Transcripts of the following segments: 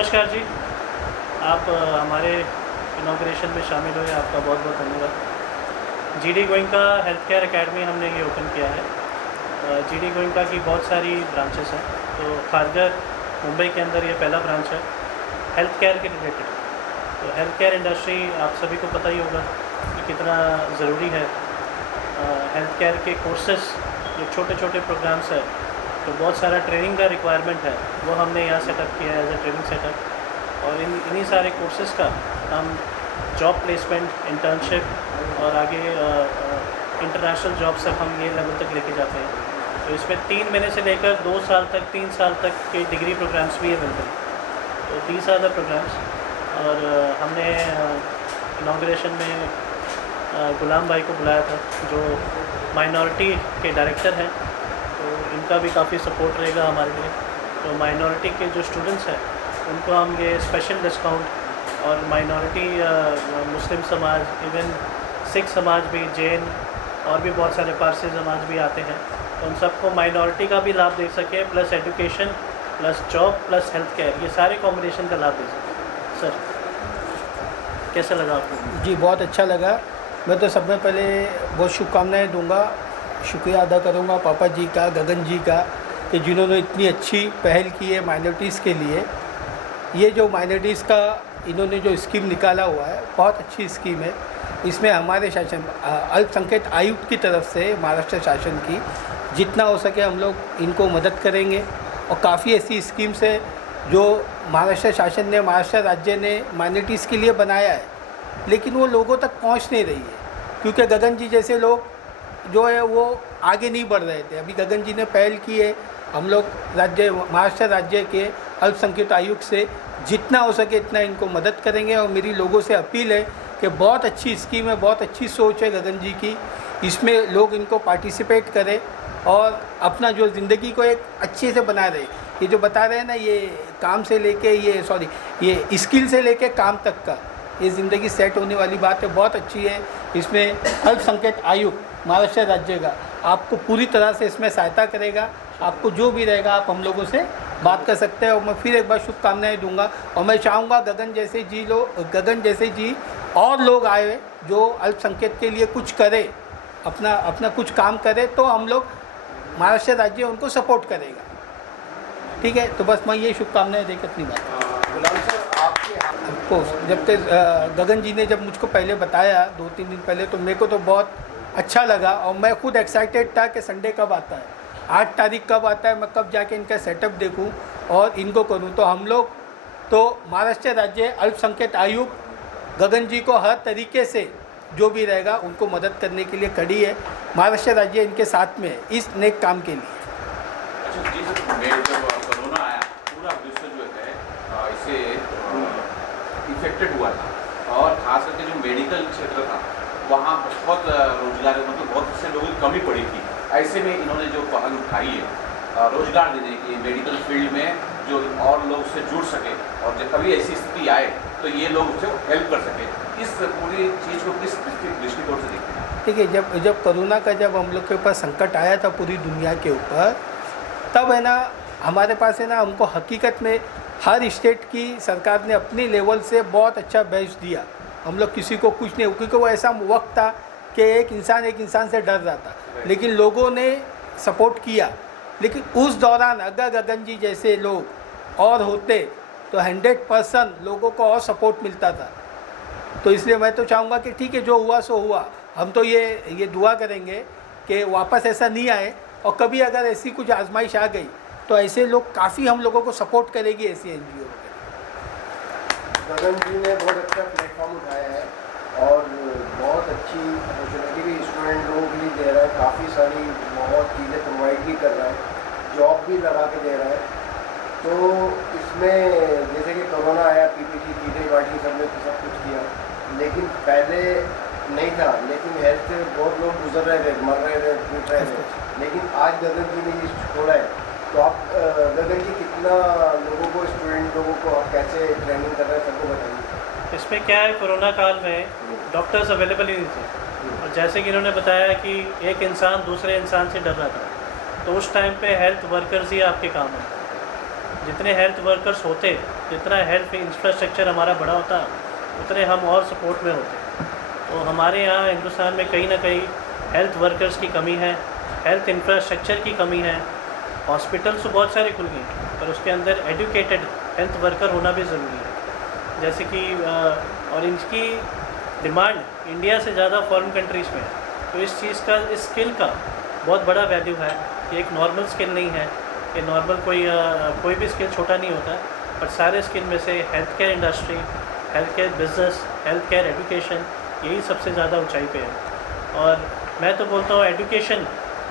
नमस्कार जी। आप हमारे इनॉग्रेशन में शामिल हुए, आपका बहुत बहुत धन्यवाद। GD Goenka health care academy हमने ये ओपन किया है। जीडी गोइंका की बहुत सारी ब्रांचेस हैं, तो खारगर मुंबई के अंदर ये पहला ब्रांच है हेल्थ केयर के रिलेटेड। तो हेल्थ केयर इंडस्ट्री आप सभी को पता ही होगा कि कितना ज़रूरी है। हेल्थ केयर के कोर्सेस जो छोटे छोटे प्रोग्राम्स हैं, तो बहुत सारा ट्रेनिंग का रिक्वायरमेंट है, वो हमने यहाँ सेटअप किया है एज ए ट्रेनिंग सेटअप। और इन्हीं सारे कोर्सेज़ का हम जॉब प्लेसमेंट, इंटर्नशिप और आगे इंटरनेशनल जॉब्स तक हम ये लेवल तक लेके जाते हैं। तो इसमें 3 महीने से लेकर 2 साल तक, 3 साल तक के डिग्री प्रोग्राम्स भी अवेलेबल हैं। तो 30 आर द प्रोग्राम्स। और हमने इनॉग्रेशन में गुलाम भाई को बुलाया था, जो माइनॉरिटी के डायरेक्टर हैं, तो इनका भी काफ़ी सपोर्ट रहेगा हमारे लिए। तो माइनॉरिटी के जो स्टूडेंट्स हैं उनको हम ये स्पेशल डिस्काउंट, और माइनॉरिटी मुस्लिम समाज, इवन सिख समाज भी, जैन और भी बहुत सारे पारसी समाज भी आते हैं, तो उन सबको माइनॉरिटी का भी लाभ दे सके, plus education, plus job, plus health care, ये सारे कॉम्बिनेशन का लाभ दे सके। सर कैसा लगा आपको? जी बहुत अच्छा लगा। मैं तो सब में पहले बहुत शुभकामनाएं दूंगा, शुक्रिया अदा करूंगा पापा जी का, गगन जी का, कि जिन्होंने इतनी अच्छी पहल की है माइनॉरिटीज़ के लिए। ये जो माइनॉरिटीज़ का इन्होंने जो स्कीम निकाला हुआ है, बहुत अच्छी स्कीम है। इसमें हमारे शासन, अल्पसंख्यक आयुक्त की तरफ से महाराष्ट्र शासन की जितना हो सके हम लोग इनको मदद करेंगे। और काफ़ी ऐसी स्कीम्स है जो महाराष्ट्र शासन ने, महाराष्ट्र राज्य ने माइनॉरिटीज़ के लिए बनाया है, लेकिन वो लोगों तक पहुंच नहीं रही है, क्योंकि गगन जी जैसे लोग जो है वो आगे नहीं बढ़ रहे थे। अभी गगन जी ने पहल की है, हम लोग महाराष्ट्र राज्य के अल्पसंख्यक आयुक्त से जितना हो सके इतना इनको मदद करेंगे। और मेरी लोगों से अपील है कि बहुत अच्छी स्कीम है, बहुत अच्छी सोच है गगन जी की, इसमें लोग इनको पार्टिसिपेट करें और अपना जो ज़िंदगी को एक अच्छे से बना रहे। ये जो बता रहे हैं ना, ये काम से लेके ये स्किल से लेके काम तक का, ये ज़िंदगी सेट होने वाली बात है, बहुत अच्छी है। इसमें अल्पसंख्यक आयुक्त महाराष्ट्र राज्य का आपको पूरी तरह से इसमें सहायता करेगा। आपको जो भी रहेगा आप हम लोगों से बात कर सकते हैं। और मैं फिर एक बार शुभकामनाएं दूंगा, और मैं चाहूँगा गगन जैसे जी और लोग आए जो अल्पसंख्यक के लिए कुछ करे, अपना कुछ काम करे, तो हम लोग महाराष्ट्र राज्य उनको सपोर्ट करेगा। ठीक है, तो बस मैं ये शुभकामनाएं देकर अपनी बात। गुलाम सर, आपको जब तक गगन जी ने जब मुझको पहले बताया 2-3 दिन पहले, तो मेरे को तो बहुत अच्छा लगा। और मैं खुद एक्साइटेड था कि संडे कब आता है, 8 तारीख कब आता है, मैं कब जाके इनका सेटअप देखूं और इनको करूं। तो हम लोग तो महाराष्ट्र राज्य अल्पसंख्यक आयुक्त गगन जी को हर तरीके से जो भी रहेगा उनको मदद करने के लिए खड़ी है। महाराष्ट्र राज्य इनके साथ में है इस नेक काम के लिए। अच्छा जी सर, जब कोरोना आया पूरा विश्व जो है इससे इफेक्टेड हुआ था, और खास करके जो मेडिकल क्षेत्र था वहाँ बहुत रोजगार, मतलब बहुत से लोगों की कमी पड़ी थी। ऐसे में इन्होंने जो पहल उठाई है रोजगार देने की मेडिकल फील्ड में, जो और लोग उससे जुड़ सके, और जब कभी ऐसी स्थिति आए तो ये लोग उससे हेल्प कर सके, इस पूरी चीज़ को किस दृष्टिकोण से देखते हैं? देखिए, जब कोरोना का जब हम लोग के ऊपर संकट आया था पूरी दुनिया के ऊपर, तब है ना हमारे पास है ना, हमको हकीकत में हर स्टेट की सरकार ने अपनी लेवल से बहुत अच्छा बेस्ट दिया। हम लोग किसी को कुछ नहीं, क्योंकि वो ऐसा वक्त था कि एक इंसान से डर रहा था, लेकिन लोगों ने सपोर्ट किया। लेकिन उस दौरान अगर गगन जी जैसे लोग और होते तो 100% लोगों को और सपोर्ट मिलता था। तो इसलिए मैं तो चाहूँगा कि ठीक है, जो हुआ सो हुआ। हम तो ये दुआ करेंगे कि वापस ऐसा नहीं आए, और कभी अगर ऐसी कुछ आजमाइश आ गई तो ऐसे लोग काफ़ी हम लोगों को सपोर्ट करेगी, ऐसी NGO। गगन जी ने बहुत अच्छा प्लेटफॉर्म उठाया है और बहुत अच्छी अपॉर्चुनिटी भी स्टूडेंट लोगों के लिए दे रहा है, काफ़ी सारी बहुत चीज़ें प्रोवाइड भी कर रहा है, जॉब भी लगा के दे रहा है। तो इसमें जैसे कि कोरोना आया, PPT चीज़ें बांटी, सबने सब कुछ किया, लेकिन पहले नहीं था। लेकिन हेल्थ से बहुत लोग गुजर रहे थे, मर रहे थे, टूट रहे थे, लेकिन आज गगन जी ने ये छोड़ा है। तो आप गगन जी कितना लोगों को, स्टूडेंट लोगों को आप कैसे ट्रेनिंग कर रहे हैं, सबको बताइए। इसमें क्या है, कोरोना काल में डॉक्टर्स अवेलेबल ही नहीं थे, और जैसे कि इन्होंने बताया कि एक इंसान दूसरे इंसान से डर रहा था, तो उस टाइम पे हेल्थ वर्कर्स ही आपके काम है। जितने हेल्थ वर्कर्स होते, जितना हेल्थ इंफ्रास्ट्रक्चर हमारा बड़ा होता, उतने हम और सपोर्ट में होते। तो हमारे यहाँ हिंदुस्तान में कहीं ना कहीं हेल्थ वर्कर्स की कमी है, हेल्थ इंफ्रास्ट्रक्चर की कमी है। हॉस्पिटल्स तो बहुत सारे खुल गए, पर उसके अंदर एजुकेटेड हेल्थ वर्कर होना भी ज़रूरी है। जैसे कि और इनकी डिमांड इंडिया से ज़्यादा फॉरेन कंट्रीज़ में है। तो इस चीज़ का, इस स्किल का बहुत बड़ा वैल्यू है। ये एक नॉर्मल स्किल नहीं है, ये नॉर्मल कोई भी स्किल छोटा नहीं होता, पर सारे स्किल में से health care industry, health care business, health care education, यही सबसे ज़्यादा ऊंचाई पे है। और मैं तो बोलता हूँ एजुकेशन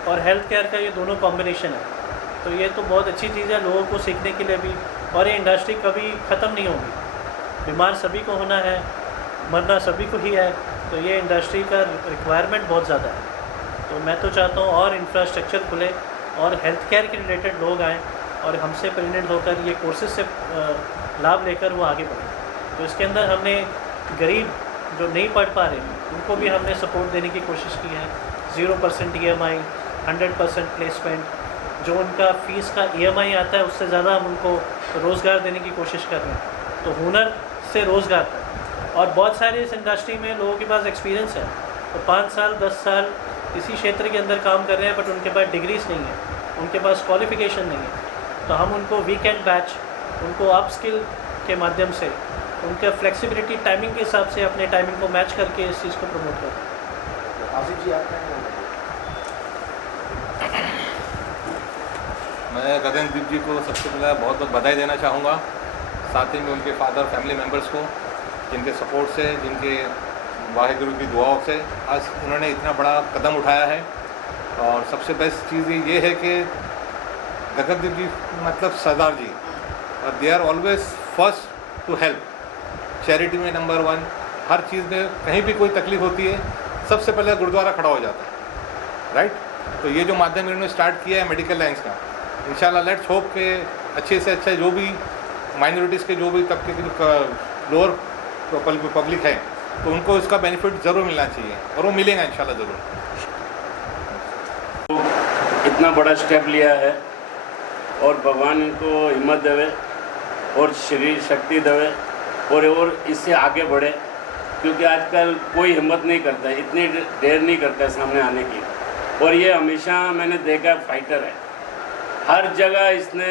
और हेल्थ केयर का ये दोनों कॉम्बिनेशन है, तो ये तो बहुत अच्छी चीज़ है लोगों को सीखने के लिए भी। और ये इंडस्ट्री कभी ख़त्म नहीं होगी। बीमार सभी को होना है, मरना सभी को ही है, तो ये इंडस्ट्री का रिक्वायरमेंट बहुत ज़्यादा है। तो मैं तो चाहता हूँ और इंफ्रास्ट्रक्चर खुले और हेल्थ केयर के रिलेटेड लोग आएँ और हमसे प्रेरित होकर ये कोर्सेज से लाभ लेकर वो आगे बढ़ें। तो इसके अंदर हमने गरीब जो नहीं पढ़ पा रहे उनको भी हमने सपोर्ट देने की कोशिश की है। 0% EMI, 100% प्लेसमेंट, जो उनका फ़ीस का EMI आता है उससे ज़्यादा हम उनको रोज़गार देने की कोशिश कर रहे हैं। तो हुनर से रोज़गार तक। और बहुत सारे इस इंडस्ट्री में लोगों के पास एक्सपीरियंस है, तो 5 साल 10 साल इसी क्षेत्र के अंदर काम कर रहे हैं, बट उनके पास डिग्रीज नहीं है, उनके पास क्वालिफ़िकेशन नहीं है। तो हम उनको वीकेंड बैच, उनको अप स्किल के माध्यम से, उनके फ्लेक्सिबिलिटी टाइमिंग के हिसाब से अपने टाइमिंग को मैच करके इस चीज़ को प्रमोट करते हैं। आसिफ जी, आप क्या कहेंगे? मैं गगनदीप जी को सबसे पहले बहुत बहुत बधाई देना चाहूँगा, साथ ही में उनके फादर फैमिली मेम्बर्स को, जिनके सपोर्ट से, जिनके वाहिगुरु की दुआओं से आज उन्होंने इतना बड़ा कदम उठाया है। और सबसे बेस्ट चीज़ ये है कि गगनदीप जी मतलब सरदार जी, और they are always first to help. Charity में नंबर 1, हर चीज़ में कहीं भी कोई तकलीफ होती है सबसे पहले गुरुद्वारा खड़ा हो जाता है, राइट। तो ये जो माध्यम इन्होंने स्टार्ट किया है मेडिकल लाइन्स का, इंशाल्लाह लेट्स होप के अच्छे से अच्छा जो भी माइनॉरिटीज़ के जो भी तबके के जो लोअर पब्लिक है, तो उनको इसका बेनिफिट ज़रूर मिलना चाहिए और वो मिलेगा इंशाल्लाह ज़रूर। इतना बड़ा स्टेप लिया है और भगवान इनको हिम्मत देवे और शरीर शक्ति देवे और इससे आगे बढ़े, क्योंकि आजकल कोई हिम्मत नहीं करता है, इतनी देर नहीं करता है सामने आने की। और ये हमेशा मैंने देखा फाइटर है, हर जगह इसने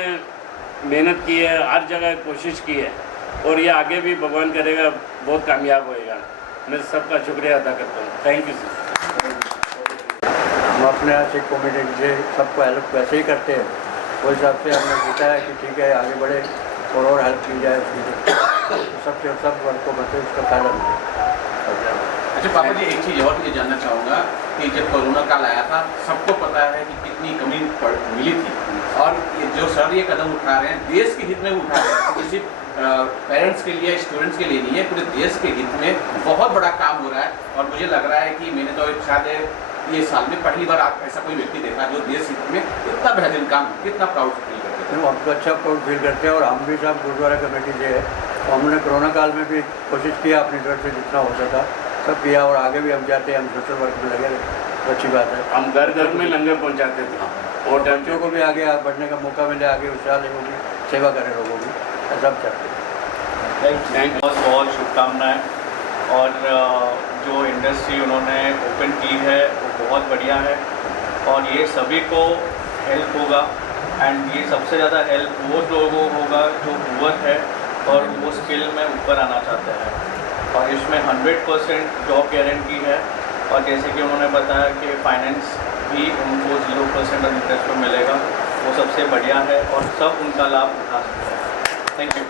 मेहनत की है, हर जगह कोशिश की है, और ये आगे भी भगवान करेगा बहुत कामयाब होएगा। मैं सबका शुक्रिया अदा करता हूँ। Thank you sir. हम अपने यहाँ से कम्युनिटी से सबको हेल्प वैसे ही करते हैं, उस हिसाब से हमने सोचा है कि ठीक है आगे बढ़े और हेल्प की जाए उसकी, सबसे सब वर्ग को बचे उसका फायदा मिले। अच्छा पापा जी, एक चीज़ और ये जानना चाहूँगा कि जब कोरोना काल आया था, सबको पता है कि कितनी कमी मिली थी, और ये जो सर ये कदम उठा रहे हैं देश के हित में उठा रहे हैं, किसी पेरेंट्स के लिए, स्टूडेंट्स के लिए नहीं है, पूरे देश के हित में बहुत बड़ा काम हो रहा है। और मुझे लग रहा है कि मैंने तो शायद ये साल में पहली बार आप ऐसा कोई व्यक्ति देखा जो देश हित में इतना बेहतरीन काम, कितना प्राउड फील करते हैं। हम तो अच्छा प्राउड फील करते हैं, और हम भी सब गुरुद्वारा कमेटी से है, तो हमने कोरोना काल में भी कोशिश किया अपनी तरफ से जितना हो सका सब किया, और आगे भी हम जाते हैं, हम सोशल वर्क में लगे रहे, तो अच्छी बात है। हम घर घर में लंगर पहुँचाते थे और बच्चों को भी आगे बढ़ने का मौका मिले, आगे उत्साह लोगों की सेवा करें लोगों की, ऐसा हम चाहते हैं। बहुत बहुत शुभकामनाएँ। और जो इंडस्ट्री उन्होंने ओपन की है वो बहुत बढ़िया है, और ये सभी को हेल्प होगा। एंड ये सबसे ज़्यादा हेल्प वो लोगों को होगा जो पुअर है और वो स्किल में ऊपर आना चाहते हैं। और इसमें 100% जॉब गारंटी है, और जैसे कि उन्होंने बताया कि फाइनेंस भी उनको 0% इंटरेस्ट पर मिलेगा, वो सबसे बढ़िया है और सब उनका लाभ उठा सकते हैं। Thank you.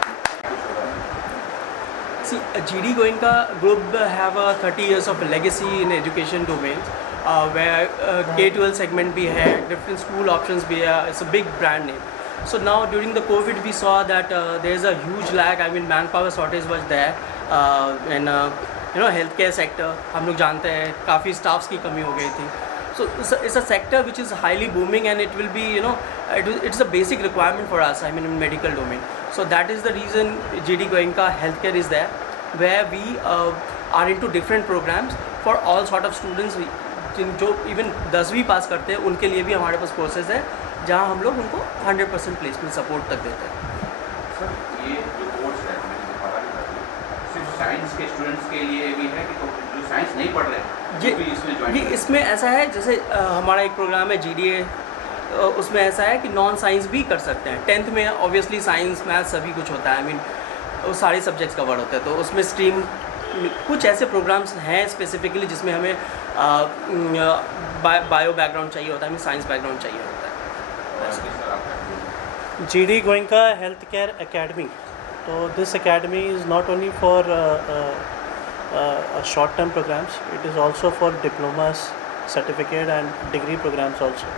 See, GD Goenka Group have a 30 years of legacy in education domain, where K-12 segment भी है, different school options भी है, it's a big brand name. So now during the COVID we saw that there is a huge lag, I mean manpower shortage was there in healthcare sector. हम लोग जानते हैं काफ़ी staffs की कमी हो गई थी. So it's a sector which is highly booming, and it will be, it's a basic requirement for us, I mean in medical domain. So that is the reason GD Goenka Healthcare is there, where we are into different programs for all sort of students जो even 10वीं पास करते हैं, उनके लिए भी हमारे पास courses है जहाँ हम लोग उनको 100% प्लेसमेंट सपोर्ट तक देते हैं। सर ये जो कोर्स है मैंने जो पढ़ा भी था सिर्फ साइंस के स्टूडेंट्स के लिए भी है कि तो जो साइंस नहीं पढ़ रहे हैं जी, वो भी इसमें ज्वाइन ये इसमें ऐसा है जैसे हमारा एक प्रोग्राम है GDA, उसमें ऐसा है कि नॉन साइंस भी कर सकते हैं। 10th में ऑब्वियसली साइंस मैथ्स सभी कुछ होता है, आई मीन वो सारे सब्जेक्ट्स कवर होते हैं, तो उसमें स्ट्रीम कुछ ऐसे प्रोग्राम्स हैं स्पेसिफिकली जिसमें हमें बायो बैकग्राउंड चाहिए होता है, हमें साइंस बैकग्राउंड चाहिए होता है। सर आपका GD Goenka Health Care Academy. So this academy is not only for short-term programs, it is also for diplomas, certificate and degree programs also.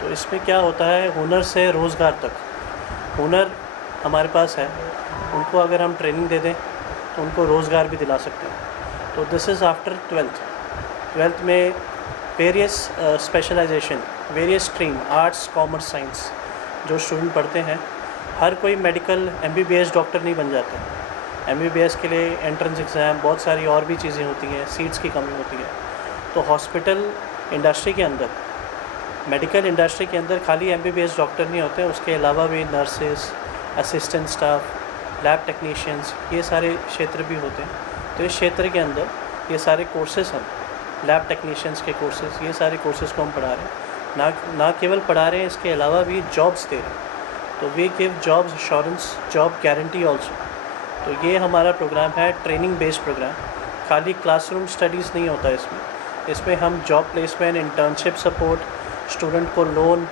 तो इसमें क्या होता है, हुनर से रोज़गार तक, हुनर हमारे पास है, उनको अगर हम ट्रेनिंग दे दें तो उनको रोज़गार भी दिला सकते हैं। तो दिस इज़ आफ्टर 12th में various specialization, various stream, arts, commerce, science जो स्टूडेंट पढ़ते हैं, हर कोई मेडिकल MBBS डॉक्टर नहीं बन जाता। MBBS के लिए एंट्रेंस एग्ज़ाम, बहुत सारी और भी चीज़ें होती हैं, सीट्स की कमी होती है। तो हॉस्पिटल इंडस्ट्री के अंदर, मेडिकल इंडस्ट्री के अंदर खाली MBBS डॉक्टर नहीं होते, उसके अलावा भी nurses, assistant staff, lab technicians, ये सारे क्षेत्र भी होते हैं। तो इस क्षेत्र के अंदर ये सारे कोर्सेज हम, लैब टेक्नीशियंस के कोर्सेज, ये सारे कोर्सेज को हम पढ़ा रहे हैं। ना केवल पढ़ा रहे हैं, इसके अलावा भी जॉब्स दे रहे हैं। तो we give jobs assurance, job guarantee also. तो ये हमारा प्रोग्राम है, ट्रेनिंग बेस्ड प्रोग्राम। खाली क्लासरूम स्टडीज़ नहीं होता इसमें हम job placement, internship support, student को लोन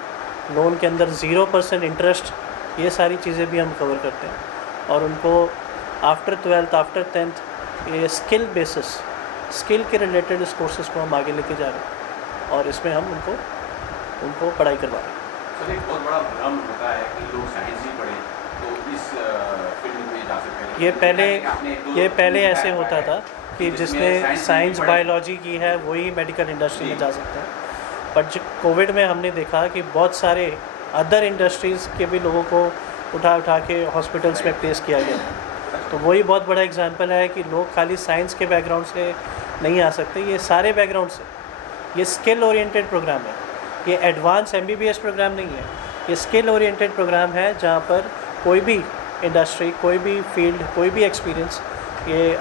के अंदर 0% इंटरेस्ट, ये सारी चीज़ें भी हम कवर करते हैं। और उनको आफ्टर 12th, आफ्टर 10th ये स्किल बेसिस, स्किल के रिलेटेड इस कोर्सेज़ को हम आगे लेके जा रहे हैं और इसमें हम उनको पढ़ाई करवा रहे हैं। सर एक बहुत बड़ा भ्रम होता है कि लोग साइंस ही पढ़े तो इस फील्ड में जा सकते हैं। ये पहले ऐसे होता था कि जिसने साइंस बायोलॉजी की है वही मेडिकल इंडस्ट्री में जा सकता है। बट जो कोविड में हमने देखा कि बहुत सारे अदर इंडस्ट्रीज़ के भी लोगों को उठा के हॉस्पिटल्स में प्लेस किया गया था। तो वही बहुत बड़ा एग्जांपल है कि लोग खाली साइंस के बैकग्राउंड से नहीं आ सकते, ये सारे बैकग्राउंड से। ये स्किल ओरिएंटेड प्रोग्राम है, ये एडवांस MBBS प्रोग्राम नहीं है, ये स्किल ओरिएंटेड प्रोग्राम है जहाँ पर कोई भी इंडस्ट्री, कोई भी फील्ड, कोई भी एक्सपीरियंस ये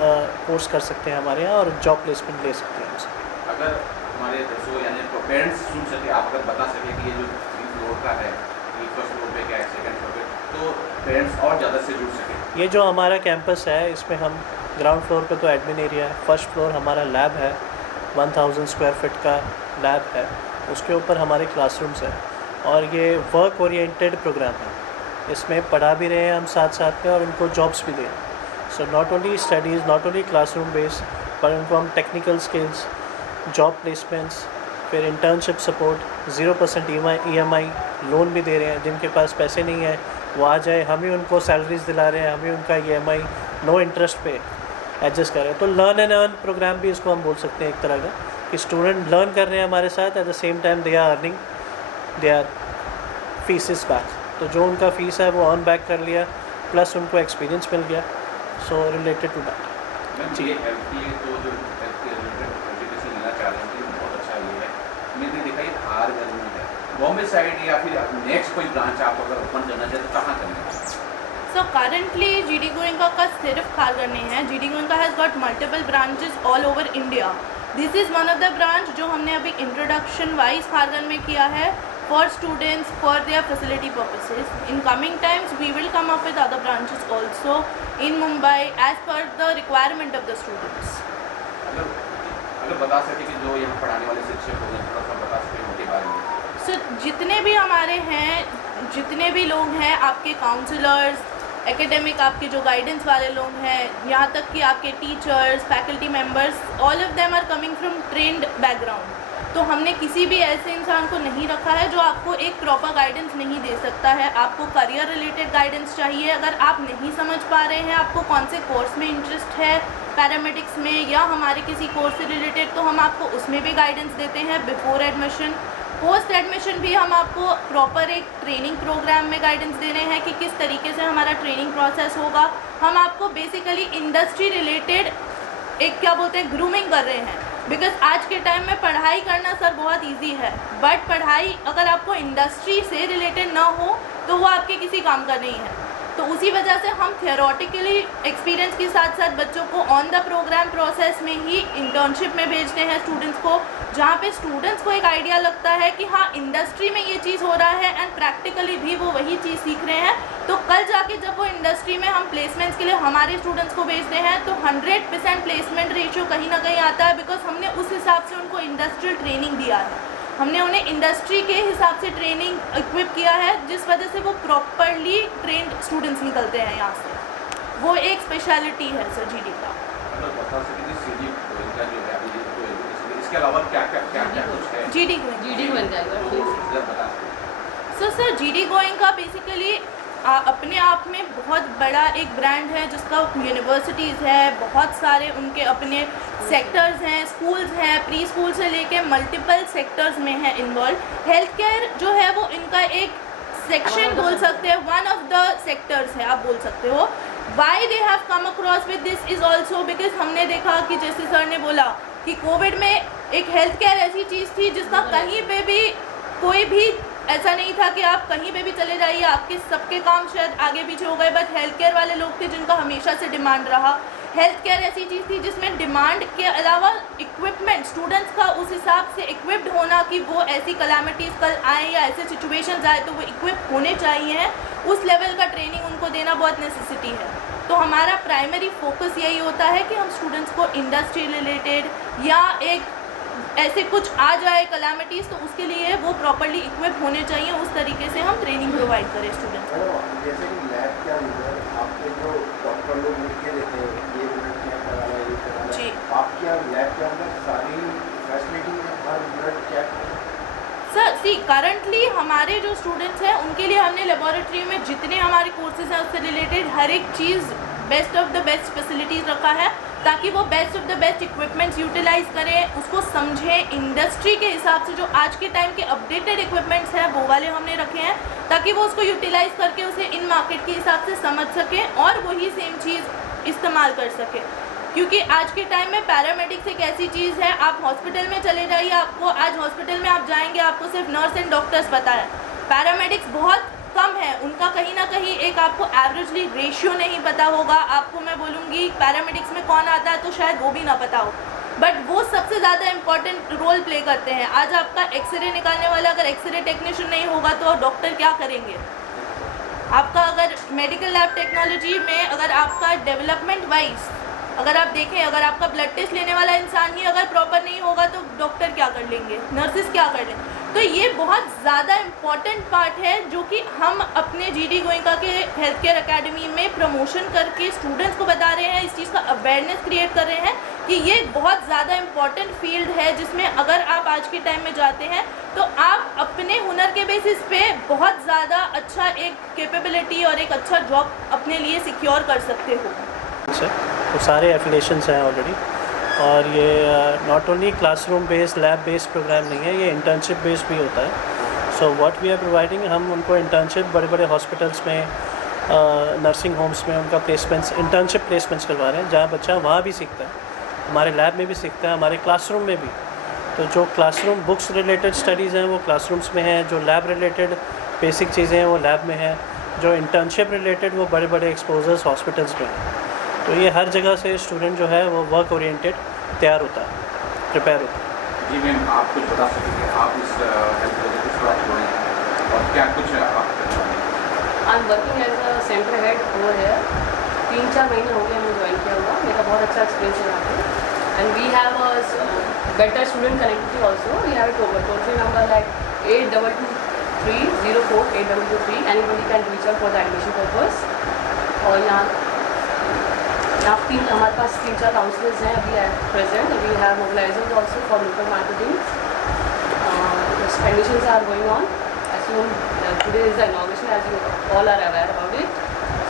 कोर्स कर सकते हैं हमारे यहाँ और जॉब प्लेसमेंट ले सकते हैं हमसे। अगर हमारे दर्शकों यानी पेरेंट्स सुन सके, आप अगर बता सकें कि ये जो 3 फ्लोर का है, ये फर्स्ट फ्लोर पे क्या है, सेकंड फ्लोर पे, तो पेरेंट्स और ज़्यादा से जुड़ सकें। ये जो हमारा कैंपस है, इसमें हम ग्राउंड फ्लोर पे तो एडमिन एरिया है, फर्स्ट फ्लोर हमारा लैब है, 1000 स्क्वायर फीट का लैब है, उसके ऊपर हमारे क्लासरूम्स हैं और ये वर्क ओरिएंटेड प्रोग्राम है। इसमें पढ़ा भी रहे हैं हम साथ में और उनको जॉब्स भी दे रहे हैं। So not only studies, not only classroom based, पर उनको हम टेक्निकल स्किल्स, जॉब प्लेसमेंट्स, फिर इंटर्नशिप सपोर्ट, 0% EMI लोन भी दे रहे हैं। जिनके पास पैसे नहीं है वो आ जाए, हम ही उनको सैलरीज दिला रहे हैं, हम ही उनका EMI नो इंटरेस्ट पे एडजस्ट कर रहे हैं। तो लर्न एंड अर्न प्रोग्राम भी इसको हम बोल सकते हैं एक तरह का, कि स्टूडेंट लर्न कर रहे हैं हमारे साथ, at the same time they are earning their fees back. तो जो उनका फ़ीस है वो अर्न बैक कर लिया, प्लस उनको एक्सपीरियंस मिल गया। सो रिलेटेड टू दैट जी हेल्थ के लिए तो जो हेल्थ के रिलेटेड एजुकेशन लेना चाह रहे हैं बहुत अच्छा ये है। मैंने देखा ये हार गर्मी है, बॉम्बे साइड या फिर नेक्स्ट कोई ब्रांच आप अगर ओपन करना चाहते तो कहाँ करेंगे? So currently GD Goenka का सिर्फ खारगर नहीं है, GD Goenka has got multiple branches all over India. This is one of the branch जो हमने अभी इंट्रोडक्शन वाइज खारगर में किया है for students for their facility purposes. In coming times we will come up with other branches also in Mumbai as per the requirement of the students. अगर बता सके कि जो यहाँ पढ़ाने वाले शिक्षक होंगे थोड़ा सा बता सके उनके बारे में। So जितने भी हमारे हैं, जितने भी लोग हैं, आपके काउंसलर्स, एकेडमिक आपके जो गाइडेंस वाले लोग हैं, यहाँ तक कि आपके teachers, faculty members, all of them are coming from trained background. तो हमने किसी भी ऐसे इंसान को नहीं रखा है जो आपको एक प्रॉपर गाइडेंस नहीं दे सकता है। आपको करियर रिलेटेड गाइडेंस चाहिए, अगर आप नहीं समझ पा रहे हैं आपको कौन से कोर्स में इंटरेस्ट है, पैरामेडिक्स में या हमारे किसी कोर्स से रिलेटेड, तो हम आपको उसमें भी गाइडेंस देते हैं बिफोर एडमिशन। पोस्ट एडमिशन भी हम आपको प्रॉपर एक ट्रेनिंग प्रोग्राम में गाइडेंस दे रहे हैं कि किस तरीके से हमारा ट्रेनिंग प्रोसेस होगा। हम आपको बेसिकली इंडस्ट्री रिलेटेड एक क्या बोलते हैं ग्रूमिंग कर रहे हैं, बिकॉज आज के टाइम में पढ़ाई करना सर बहुत इजी है, बट पढ़ाई अगर आपको इंडस्ट्री से रिलेटेड ना हो तो वो आपके किसी काम का नहीं है। तो उसी वजह से हम थियोरेटिकली एक्सपीरियंस के साथ साथ बच्चों को ऑन द प्रोग्राम प्रोसेस में ही इंटर्नशिप में भेजते हैं स्टूडेंट्स को, जहाँ पे स्टूडेंट्स को एक आइडिया लगता है कि हाँ इंडस्ट्री में ये चीज़ हो रहा है एंड प्रैक्टिकली भी वो वही चीज़ सीख रहे हैं। तो कल जाके जब वो इंडस्ट्री में हम प्लेसमेंट्स के लिए हमारे स्टूडेंट्स को भेजते हैं तो 100% प्लेसमेंट रेशियो कहीं ना कहीं आता है, बिकॉज हमने उस हिसाब से उनको इंडस्ट्रियल ट्रेनिंग दिया है, हमने उन्हें इंडस्ट्री के हिसाब से ट्रेनिंग इक्विप किया है, जिस वजह से वो प्रॉपरली ट्रेंड स्टूडेंट्स निकलते हैं यहाँ से। वो एक स्पेशलिटी है सर जीडी का। बता सकते हैं जीडी गोयनका जो है अभी तो इसके अलावा क्या कुछ है GD Goenka sir GD Goenka basically अपने आप में बहुत बड़ा एक ब्रांड है, जिसका यूनिवर्सिटीज़ है, बहुत सारे उनके अपने सेक्टर्स हैं, स्कूल्स हैं, प्री स्कूल से लेके मल्टीपल सेक्टर्स में है इन्वॉल्व। हेल्थ केयर जो है वो इनका एक सेक्शन बोल सकते हैं, वन ऑफ द सेक्टर्स है आप बोल सकते हो। Why they have come across with this is also because हमने देखा कि जैसे सर ने बोला कि कोविड में एक हेल्थ केयर ऐसी चीज़ थी जिसका कहीं पे भी कोई भी ऐसा नहीं था कि आप कहीं पे भी चले जाइए आपके सबके काम शायद आगे पीछे हो गए, बट हेल्थ केयर वाले लोग थे जिनका हमेशा से डिमांड रहा। हेल्थ केयर ऐसी चीज़ थी जिसमें डिमांड के अलावा इक्विपमेंट स्टूडेंट्स का उस हिसाब से इक्विप्ड होना कि वो ऐसी कलामिटीज़ कल आए या ऐसे सिचुएशंस आए तो वो इक्विप होने चाहिए, उस लेवल का ट्रेनिंग उनको देना बहुत नेसेसिटी है। तो हमारा प्राइमरी फोकस यही होता है कि हम स्टूडेंट्स को इंडस्ट्री रिलेटेड या एक ऐसे कुछ आ जाए कलामिटीज़ तो उसके लिए वो प्रॉपर्ली इक्विप होने चाहिए, उस तरीके से हम ट्रेनिंग प्रोवाइड करें स्टूडेंट्स को। जैसे कि लैब के अंदर आपके जो डॉक्टर लोग लिख के देते हैं ये ब्लड क्या कराना है ये कराना है, आपके यहाँ लैब के अंदर सारी फैसिलिटी है हर ब्लड चेक? सर सी करंटली हमारे जो स्टूडेंट्स हैं उनके लिए हमने लेबोरेटरी में जितने हमारे कोर्सेज हैं उससे रिलेटेड हर एक चीज़ best of the best facilities रखा है, ताकि वो best of the best equipments utilise करें, उसको समझें इंडस्ट्री के हिसाब से। जो आज के टाइम के अपडेटेड इक्विपमेंट्स हैं वो वाले हमने रखे हैं, ताकि वो उसको यूटिलाइज करके उसे इन मार्केट के हिसाब से समझ सकें और वही सेम चीज़ इस्तेमाल कर सकें। क्योंकि आज के टाइम में पैरामेडिक्स एक ऐसी चीज़ है, आप हॉस्पिटल में चले जाइए, आपको आज हॉस्पिटल में आप जाएंगे आपको सिर्फ नर्स एंड डॉक्टर्स पता है, पैरामेडिक्स बहुत कम है, उनका कहीं ना कहीं एक आपको एवरेजली रेशियो नहीं पता होगा। आपको मैं बोलूँगी पैरामेडिक्स में कौन आता है तो शायद वो भी ना पता हो, बट वो सबसे ज़्यादा इम्पॉर्टेंट रोल प्ले करते हैं। आज आपका एक्सरे निकालने वाला अगर एक्सरे टेक्नीशियन नहीं होगा तो डॉक्टर क्या करेंगे? आपका अगर मेडिकल लैब टेक्नोलॉजी में अगर आपका डेवलपमेंट वाइज अगर आप देखें, अगर आपका ब्लड टेस्ट लेने वाला इंसान ही अगर प्रॉपर नहीं होगा तो डॉक्टर क्या कर लेंगे, नर्सिस क्या कर लेंगे? तो ये बहुत ज़्यादा इम्पॉर्टेंट पार्ट है जो कि हम अपने जीडी गोयनका के हेल्थ केयर अकेडमी में प्रमोशन करके स्टूडेंट्स को बता रहे हैं, इस चीज़ का अवेयरनेस क्रिएट कर रहे हैं कि ये बहुत ज़्यादा इम्पॉर्टेंट फील्ड है, जिसमें अगर आप आज के टाइम में जाते हैं तो आप अपने हुनर के बेसिस पे बहुत ज़्यादा अच्छा एक कैपेबिलिटी और एक अच्छा जॉब अपने लिए सिक्योर कर सकते हो। तो सारे एफिलेशंस हैं ऑलरेडी, और ये not only classroom based lab based programme नहीं है, ये इंटर्नशिप बेस्ड भी होता है। So what we are providing, हम उनको इंटर्नशिप बड़े बड़े हॉस्पिटल्स में, नर्सिंग होम्स में उनका प्लेसमेंट्स, इंटर्नशिप प्लेसमेंट्स करवा रहे हैं, जहाँ बच्चा वहाँ भी सीखता है, हमारे लैब में भी सीखता है, हमारे क्लासरूम में भी। तो जो क्लासरूम बुक्स रिलेटेड स्टडीज़ हैं वो क्लासरूम्स में हैं, जो लैब रिलेटेड बेसिक चीज़ें हैं वो लैब में हैं, जो इंटर्नशिप रिलेटेड वो बड़े बड़े एक्सपोजर्स हॉस्पिटल्स में हैं। तो ये हर जगह से स्टूडेंट जो है वो वर्क ओरिएंटेड तैयार होता है, प्रिपेयर होता है। जी मैम, आप कुछ बता सकेंगे, आप इस हेल्थ रिलेटेड थोड़ा जुड़े हैं और क्या कुछ आप I am working as a centre head over here. 3-4 महीने हो गए हमें ज्वाइन किया हुआ, मेरा बहुत अच्छा एक्सपीरियंस है यहाँ पे। And we have a better student connectivity also. We have toll free number like 8223048223। Anybody can reach out for the admission purpose. और यहाँ हमारे पास 3-4 काउंसलर्स हैं अभी at present. We have mobilisers also for local marketing. Admissions are going on as soon today is the inauguration, as you all are aware about it.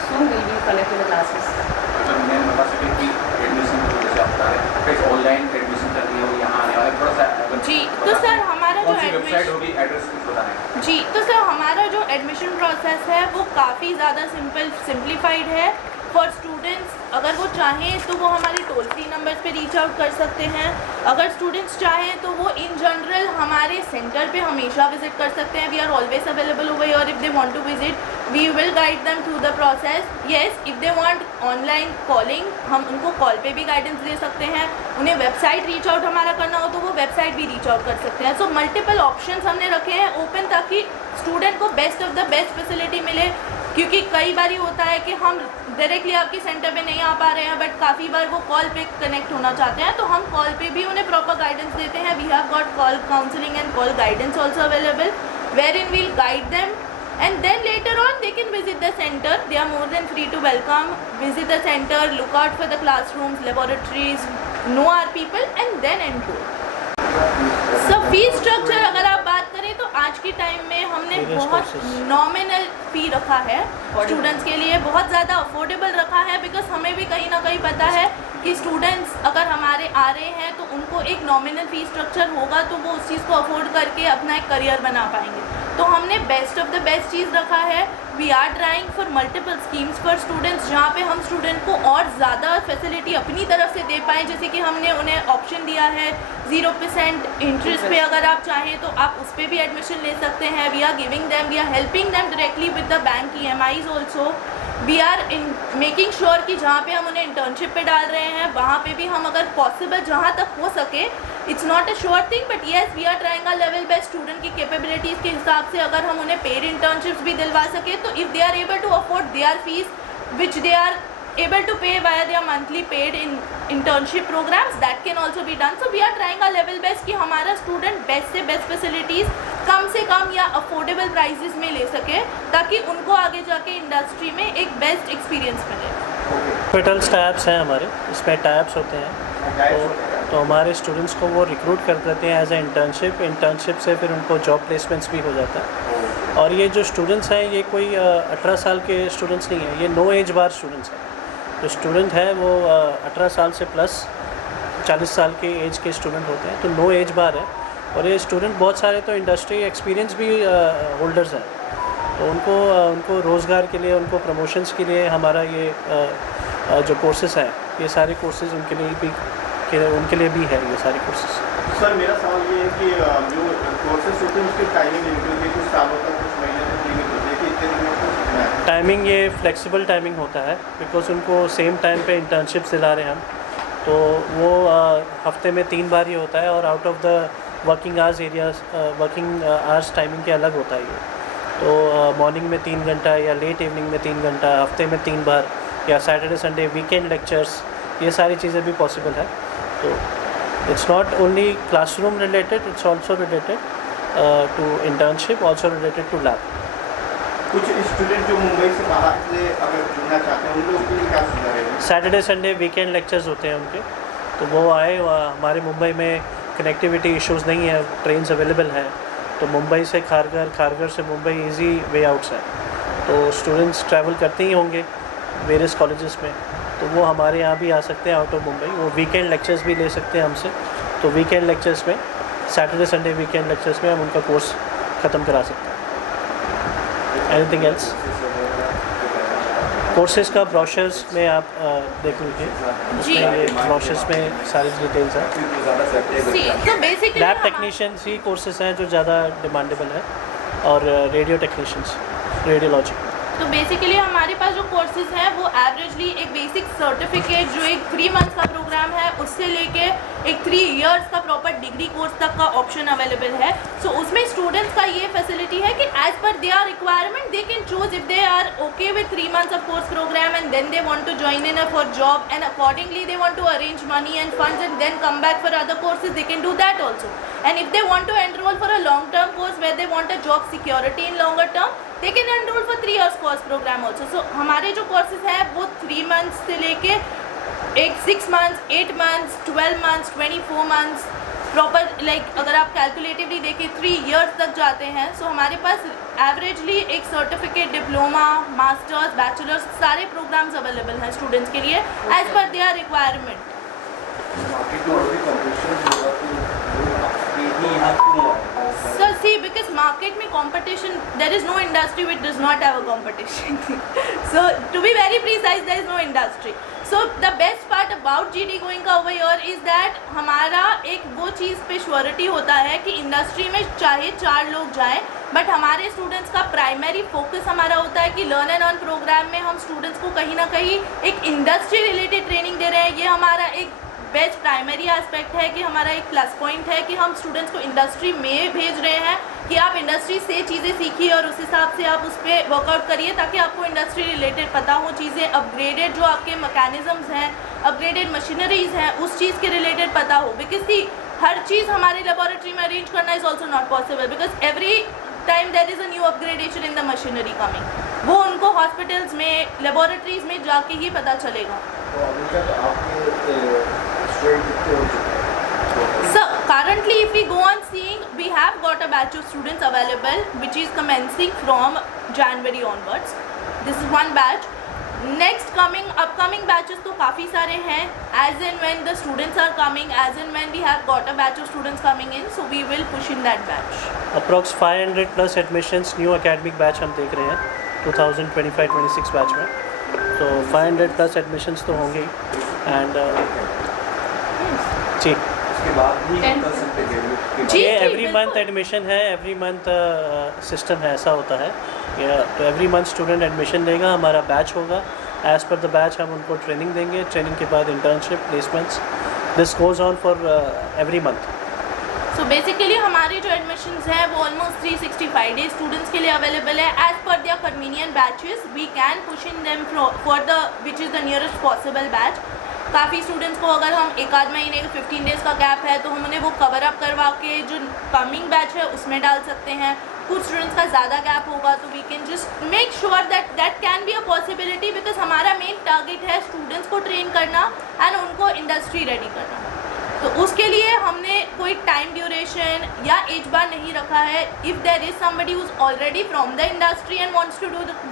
Soon will be connected the classes. अगर मैं बता सकें कि admission को जैसे आप बता रहे हैं कैसे ऑनलाइन एडमिशन कर लिया हो, यहाँ आने वाले थोड़ा सा जी। तो सर हमारा जो वेबसाइट होगी, एड्रेस कुछ बताएं। जी, तो सर हमारा जो एडमिशन प्रोसेस है वो काफ़ी ज़्यादा सिंप्लीफाइड है फॉर स्टूडेंट्स। अगर वो चाहें तो वो हमारे टोल फ्री नंबर पे रीच आउट कर सकते हैं। अगर स्टूडेंट्स चाहें तो वो इन जनरल हमारे सेंटर पे हमेशा विजिट कर सकते हैं। We are always available over here if they want to visit. We will guide them through the process. Yes, if they want online calling, हम उनको कॉल पे भी गाइडेंस दे सकते हैं. उन्हें वेबसाइट रीच आउट हमारा करना हो तो वो वेबसाइट भी रीच आउट कर सकते हैं. सो मल्टीपल ऑप्शंस हमने रखे हैं ओपन, ताकि स्टूडेंट को best of the best facility मिले. क्योंकि कई बार होता है कि हम डायरेक्टली आपके सेंटर पे नहीं आ पा रहे हैं, बट काफ़ी बार वो कॉल पे कनेक्ट होना चाहते हैं, तो हम कॉल पे भी उन्हें प्रॉपर गाइडेंस देते हैं. We have got call counselling and call guidance also available, wherein we'll guide them. And then later on they can visit the center. They are more than free to welcome. Visit the center, look out for the classrooms, laboratories, know our people and then enroll. So fees structure अगर आप बात करें तो आज के time में हमने बहुत नॉमिनल फ़ी रखा है स्टूडेंट्स के लिए, बहुत ज़्यादा अफोर्डेबल रखा है. बिकॉज हमें भी कहीं ना कहीं पता है कि स्टूडेंट्स अगर हमारे आ रहे हैं तो उनको एक नॉमिनल फ़ी स्ट्रक्चर होगा तो वो उस चीज़ को अफोर्ड करके अपना एक करियर बना पाएंगे. तो हमने बेस्ट ऑफ द बेस्ट चीज़ रखा है. We are trying for multiple schemes for students, जहाँ पे हम स्टूडेंट को और ज़्यादा फैसिलिटी अपनी तरफ से दे पाएँ. जैसे कि हमने उन्हें ऑप्शन दिया है 0% इंटरेस्ट पे, अगर आप चाहें तो आप उस पर भी एडमिशन ले सकते हैं. We are giving them, we are helping them directly with the bank EMIs also. We are making sure कि जहाँ पे हम उन्हें इंटर्नशिप पे डाल रहे हैं वहाँ पे भी हम अगर पॉसिबल जहाँ तक हो सके, it's not a sure thing but yes we are trying a level best student की कैपेबिलिटीज़ के हिसाब से अगर हम उन्हें पेड इंटर्नशिप्स भी दिलवा सके, तो if they are able to afford their fees which they are able to pay via their monthly paid in internship programs, that can also be done. So we are trying our level best कि हमारा student best से best facilities कम से कम या affordable prices में ले सके, ताकि उनको आगे जाके इंडस्ट्री में एक बेस्ट एक्सपीरियंस मिले. हॉस्पिटल्स टाइप्स हैं हमारे, इसमें टाइप्स होते हैं तो हमारे स्टूडेंट्स को वो रिक्रूट कर देते हैं एज ए इंटर्नशिप से फिर उनको जॉब प्लेसमेंट्स भी हो जाता है. और ये जो स्टूडेंट्स हैं ये कोई 18 साल के स्टूडेंट्स नहीं हैं, ये नो एज बार स्टूडेंट्स हैं. जो स्टूडेंट हैं वो 18 साल से प्लस 40 साल के एज के स्टूडेंट होते हैं, तो नो एज बार है. और ये स्टूडेंट बहुत सारे तो इंडस्ट्री एक्सपीरियंस भी होल्डर्स हैं, तो उनको रोज़गार के लिए, उनको प्रमोशंस के लिए हमारा ये जो कोर्सेज़ हैं, ये सारे कोर्सेज़ उनके लिए भी है ये सारे कोर्सेज़. सर मेरा सवाल ये है कि जो कोर्सेज होते हैं उसकी टाइमिंग लिमिट होती है, कुछ सालों तक कुछ महीने तक लिमिट होती है कि इतने दिनों को सीखना है. टाइमिंग ये फ्लेक्सिबल टाइमिंग होता है बिकॉज उनको सेम टाइम पे इंटर्नशिप दिला रहे हैं हम, तो वो हफ्ते में 3 बार ही होता है और out of the working hours timing के अलग होता है ये. तो मॉर्निंग में 3 घंटा या लेट इवनिंग में 3 घंटा, हफ्ते में 3 बार, या सैटरडे संडे वीकेंड लेक्चर्स, ये सारी चीज़ें भी पॉसिबल है. तो it's not only classroom related, it's also related to internship, also related to lab. कुछ स्टूडेंट जो मुंबई से बाहर से अगर जुड़ना चाहते हैं उन लोगों के लिए क्या सुविधा रहेगी? सैटरडे संडे वीकेंड लेक्चर्स होते हैं उनके, तो वो आए. हमारे मुंबई में कनेक्टिविटी इश्यूज़ नहीं है, ट्रेन्स अवेलेबल हैं, तो मुंबई से खारगर से मुंबई इजी वे आउट्स हैं. तो स्टूडेंट्स ट्रैवल करते ही होंगे वेरियस कॉलेजेस में, तो वो हमारे यहाँ भी आ सकते हैं आउट ऑफ मुंबई. वो वीकेंड लेक्चर्स भी ले सकते हैं हमसे, तो वीकेंड लेक्चर्स में, सैटरडे संडे वीकेंड लेक्चर्स में हम उनका कोर्स ख़त्म करा सकते हैं. Anything else? कोर्सेज का ब्रोशर्स में आप देख लीजिए, उसमें ये ब्रोशर्स में सारी डिटेल्स हैं. लैब टेक्नीशियंस ही कोर्सेज हैं जो ज़्यादा डिमांडेबल है, और रेडियो टेक्नीशियंस, रेडियोलॉजी. तो बेसिकली हमारे पास जो कोर्सेज हैं वो एवरेजली एक बेसिक सर्टिफिकेट जो एक 3 मंथ्स का प्रोग्राम है उससे लेके एक 3 इयर्स का प्रॉपर डिग्री कोर्स तक का ऑप्शन अवेलेबल है. सो उसमें स्टूडेंट्स का ये फैसिलिटी है कि as per their requirement they can choose if they are okay with 3 months of course program and then they want to join in for job and accordingly they want to arrange money and funds and then come back for other courses, they can do that also. And if they want to enrol for a long term course where they want a job security in longer term, they can enroll for 3 years course program also. So हमारे जो courses हैं वो 3 months से लेके 6 months, 8 months, 12 months, 24 months proper like अगर आप calculatively देखें 3 years तक जाते हैं. सो हमारे पास एवरेजली एक सर्टिफिकेट, डिप्लोमा, मास्टर्स, बैचलर्स सारे प्रोग्राम्स अवेलेबल हैं स्टूडेंट्स के लिए as per their requirement. So see, because market में competition, there is no industry which does not have a competition. So to be very precise, there is no industry. So the best part about GD Goenka over here is that हमारा एक वो चीज़ पे surety होता है कि industry में चाहे 4 लोग जाएं बट हमारे स्टूडेंट्स का प्राइमरी फोकस हमारा होता है कि लर्न एंड अर्न प्रोग्राम में हम स्टूडेंट्स को कहीं ना कहीं एक इंडस्ट्री रिलेटेड ट्रेनिंग दे रहे हैं। ये हमारा एक बेस्ट प्राइमरी एस्पेक्ट है कि हमारा एक प्लस पॉइंट है कि हम स्टूडेंट्स को इंडस्ट्री में भेज रहे हैं कि आप इंडस्ट्री से चीज़ें सीखिए और उस हिसाब से आप उस पर वर्कआउट करिए ताकि आपको इंडस्ट्री रिलेटेड पता हो चीज़ें, अपग्रेडेड जो आपके मैकेनिज़म्स हैं, अपग्रेडेड मशीनरीज़ हैं, उस चीज़ के रिलेटेड पता हो। बिकॉज हर चीज़ हमारी लेबोरेटरी में अरेंज करना is also not possible because every time there is a new upgradation in the machinery coming. वो उनको हॉस्पिटल्स में, लेबोरेटरीज में जाके ही पता चलेगा। तो अभी तक आपके स्टूडेंट कितने हो चुके हैं? So currently if we go on seeing, we have got a batch of students available which is commencing from January onwards. This is one batch. Next upcoming batches तो काफ़ी सारे हैं. As and when the students are coming, as and when we have got a batch of students coming in, so we will push in that batch. Approx 500 plus admissions new academic batch हम देख रहे हैं 2025-26 batch में, तो 500 plus admissions तो होंगे and जी उसके बाद भी कर सकते हैं। जी, ये जी, एवरी मंथ बिल्कुल। एडमिशन है, एवरी मंथ सिस्टम है, ऐसा होता है। तो एवरी मंथ स्टूडेंट एडमिशन लेगा, हमारा बैच होगा, एज़ पर द बैच हम उनको ट्रेनिंग देंगे, ट्रेनिंग के बाद internship, placements, this goes on for every month. So basically हमारे जो एडमिशन्स हैं वो ऑलमोस्ट 365 डेज स्टूडेंट्स के लिए अवेलेबल है। As per their convenient batches we can push in them for the which is the nearest possible batch. काफ़ी students को अगर हम एक आध महीने का 15 डेज़ का गैप है तो हम उन्हें वो कवर अप करवा के जो कमिंग बैच है उसमें डाल सकते हैं। कुछ स्टूडेंट्स का ज़्यादा गैप होगा तो we can just make sure that can be a possibility because हमारा मेन टारगेट है स्टूडेंट्स को ट्रेन करना एंड उनको इंडस्ट्री रेडी करना। तो उसके लिए हमने कोई टाइम ड्यूरेशन या एज बार नहीं रखा है। If there is somebody who is already from the industry and wants to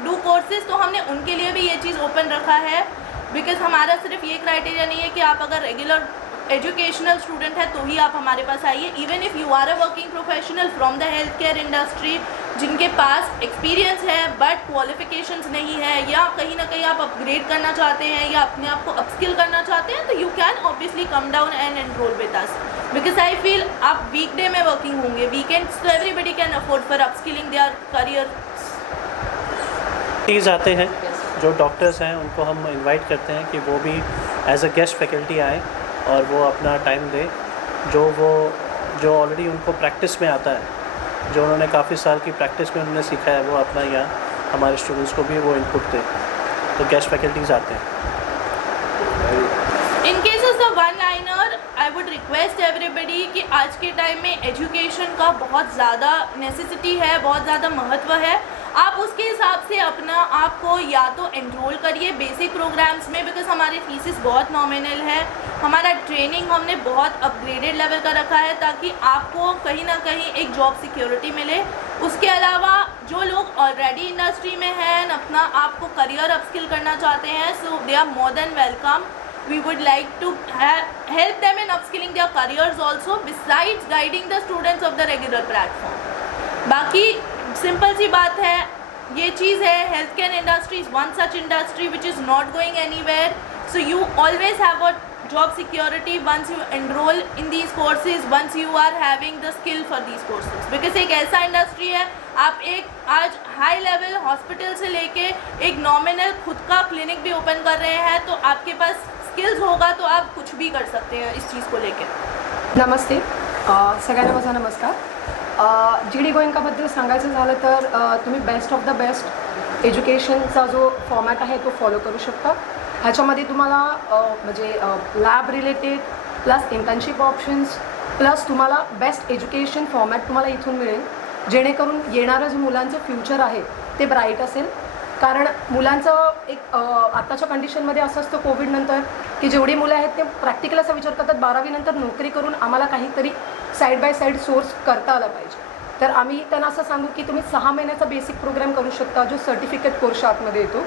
do courses तो हमने उनके लिए भी ये चीज़ ओपन रखा है बिकॉज हमारा सिर्फ ये क्राइटेरिया नहीं है कि आप अगर रेगुलर एजुकेशनल स्टूडेंट है तो ही आप हमारे पास आइए। Even if you are a working professional from the health care industry जिनके पास एक्सपीरियंस है बट क्वालिफिकेशंस नहीं है या कहीं ना कहीं आप अपग्रेड करना चाहते हैं या अपने आप को अपस्किल करना चाहते हैं तो you can obviously come down and enrol with us because I feel आप वीकडे में वर्किंग होंगे, वीकेंड्स तो everybody can afford for upskilling their career. आते हैं जो डॉक्टर्स हैं उनको हम इनवाइट करते हैं कि वो भी एज अ गेस्ट फैकल्टी आए और वो अपना टाइम दें, जो ऑलरेडी उनको प्रैक्टिस में आता है, जो उन्होंने काफ़ी साल की प्रैक्टिस में उन्होंने सीखा है, वो अपना यहाँ हमारे स्टूडेंट्स को भी वो इनपुट दें। तो गेस्ट फैकल्टीज़ आते हैं। In case of the one liner I would request everybody कि आज के टाइम में एजुकेशन का बहुत ज़्यादा नेसेसिटी है, बहुत ज़्यादा महत्व है। आप उसके हिसाब से अपना आपको या तो एनरोल करिए बेसिक प्रोग्राम्स में बिकॉज हमारी फीसिस बहुत नॉमिनल है। हमारा ट्रेनिंग हमने बहुत अपग्रेडेड लेवल का रखा है ताकि आपको कहीं ना कहीं एक जॉब सिक्योरिटी मिले। उसके अलावा जो लोग ऑलरेडी इंडस्ट्री में हैं अपना आपको करियर अपस्किल करना चाहते हैं so they are more than welcome. We would like to help them in upskilling their careers also besides guiding the students of the regular platform. बाकी सिंपल सी बात है, ये चीज़ है health care industry is one such industry which is not going anywhere so you always have a job security once you enroll in these courses, once you are having the skill for these courses because एक ऐसा industry है आप एक आज high level hospital से लेके एक nominal खुद का क्लिनिक भी ओपन कर रहे हैं तो आपके पास स्किल्स होगा तो आप कुछ भी कर सकते हैं इस चीज़ को लेके। नमस्ते सगळ्यांना माझा नमस्कार। जी डी गोएंकाबद्दल सांगायचं झालं तर तुम्ही बेस्ट ऑफ द बेस्ट एज्युकेशनचा जो फॉर्मॅट आहे तो फॉलो करू शकता। ह्याच्यामध्ये तुम्हाला म्हणजे lab related plus internship options plus तुम्हाला बेस्ट एज्युकेशन फॉर्मॅट तुम्हाला इथून मिळेल जेणेकरून येणारं जे मुलांचं फ्युचर आहे ते ब्राईट असेल। कारण मुलांचं एक आत्ताच्या कंडिशनमध्ये असं असतं कोविडनंतर की जेवढी मुलं आहेत ते प्रॅक्टिकल असा विचार करतात 12वी नंतर नोकरी करून आम्हाला काहीतरी साईड बाय साईड सोर्स करता आला पाहिजे। तर आम्ही त्यांना असं सांगू की तुम्ही 6 महिन्याचा बेसिक प्रोग्राम करू शकता जो सर्टिफिकेट कोर्स आतमध्ये येतो।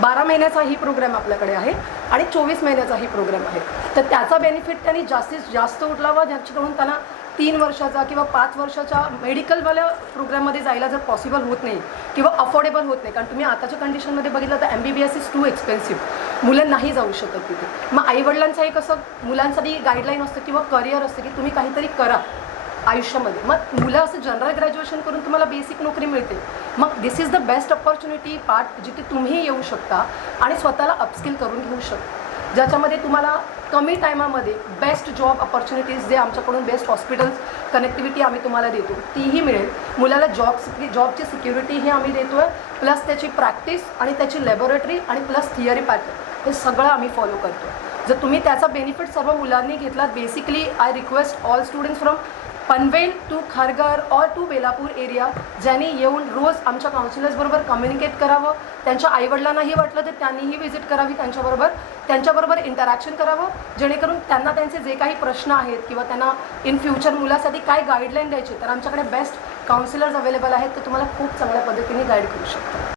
12 महिन्याचाही प्रोग्राम आपल्याकडे आहे आणि 24 महिन्याचाही प्रोग्राम आहे। तर त्याचा बेनिफिट त्यांनी जास्तीत जास्त उठलावा ज्याच्याकडून त्यांना 3 वर्षाचा किंवा 5 वर्षाच्या मेडिकलवाल्या प्रोग्राममध्ये जायला जर पॉसिबल होत नाही किंवा अफोर्डेबल होत नाही कारण तुम्ही आताच्या कंडिशनमध्ये बघितलं तर MBBS इज टू एक्सपेन्सिव्ह, मुलं नाही जाऊ शकत तिथे। मग आईवडिलांचं एक असं मुलांसाठी गाईडलाईन असतं किंवा करिअर असतं की तुम्ही काहीतरी करा आयुष्यामध्ये. मग मुलं असं जनरल ग्रॅज्युएशन करून तुम्हाला बेसिक नोकरी मिळते. मग this is the best opportunity part जिथे तुम्ही येऊ शकता आणि स्वतःला अपस्किल करून घेऊ शकता, ज्याच्यामध्ये तुम्हाला कमी टायमामध्ये बेस्ट जॉब अपॉर्च्युनिटीज जे आमच्याकडून बेस्ट हॉस्पिटल्स कनेक्टिव्हिटी आम्ही तुम्हाला देतो तीही मिळेल. मुलाला जॉबची सिक्युरिटीही आम्ही देतो आहे, प्लस त्याची प्रॅक्टिस आणि त्याची लॅबोरेटरी आणि प्लस थिअरी पॅटर्न हे सगळं आम्ही फॉलो करतो. जर तुम्ही त्याचा बेनिफिट सर्व मुलांनी घेतला, basically I request all students from Panvel to Kharghar और टू बेलापूर एरिया, ज्यांनी येऊन रोज आमच्या काउन्सिलर्सबरोबर कम्युनिकेट करावं, त्यांच्या आईवडिलांनाही वाटलं तर त्यांनीही व्हिजिट करावी, त्यांच्याबरोबर इंटरॅक्शन करावं, जेणेकरून त्यांना त्यांचे जे काही प्रश्न आहेत किंवा त्यांना इन फ्युचर मुलासाठी काय गाईडलाईन द्यायची, तर आमच्याकडे बेस्ट काउन्सिलर्स अवेलेबल आहेत, तर तुम्हाला खूप चांगल्या पद्धतीने गाईड करू शकतात.